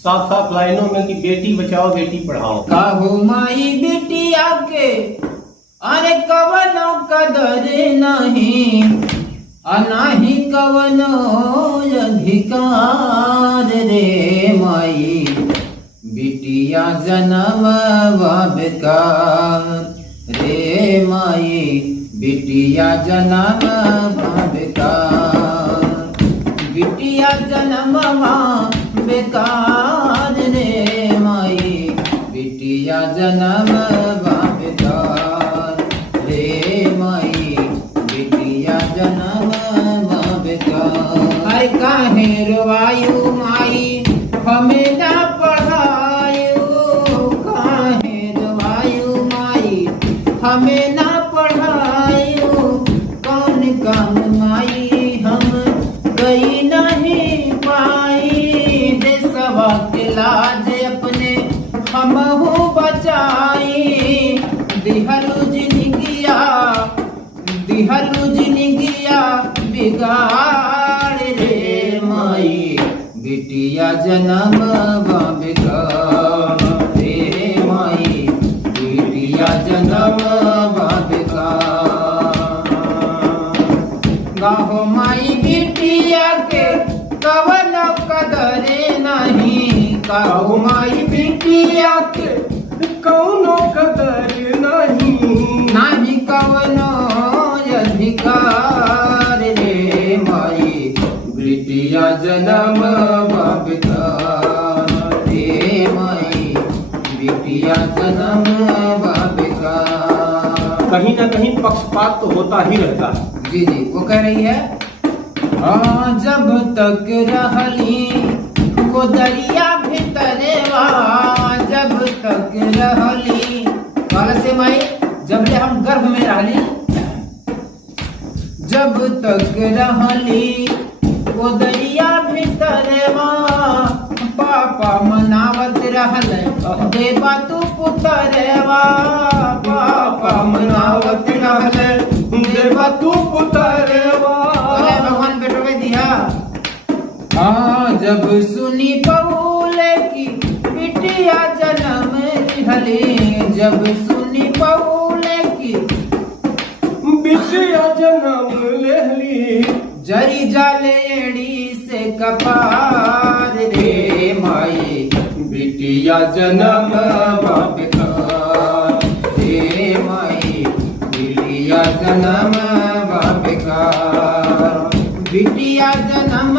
साफ साफ लाइनों में कि बेटी बचाओ बेटी पढ़ाओ। काहू माई बिटिया के अरे कवनो कदर नहीं, अनाही कवनो अधिकार रे माई बिटिया जन्म बेकार रे माई बिटिया जन्म बेकार, बिटिया जन्म बेकार रे माई बिटिया जन्म बेकार रे माई बिटिया जन्म बेकार। अरे काहे रोवायु माई हमें ना पढ़ायु, काहे रोवायु माई हमें ना पढ़ायु, कौन काम माई हम गई नहीं पाई, देशवा के लाज अपने हम हो बचाई, दिहलु जिनगिया बिगाड़ रे माई बिटिया जन्म बेकार रे माई बिटिया जन्म बेकार। गाहो माई बिटिया के कवनो कदरे नहीं, गाहो माई बिटिया के कौनो कदर नहीं कवनो अधिकार रे माई बिटिया जन्म बेकार रे माई बिटिया जन्म बेकार। कहीं ना कहीं पक्षपात तो होता ही रहता है। जी जी वो कह रही है जब तक रहली वो दरिया भीतरेवा, जब तक रहली काल से माई जब ले हम गर्भ में रहली, जब तक रहली वो दरिया भीतरेवा, पापा मनावत रहल देवा तू पुतरेवा, पापा मनावत रहल देवा तू पुतरेवा। भगवान बेटो के दिया जब सुनी पौले की बिटिया जन्म लिहली, जब सुनी पौले की बिटिया जन्म लेहली, जरी जाले एड़ी से कपार रे माई बिटिया जन्म बेकार रे माई बिटिया जन्म बेकार, बिटिया जन्म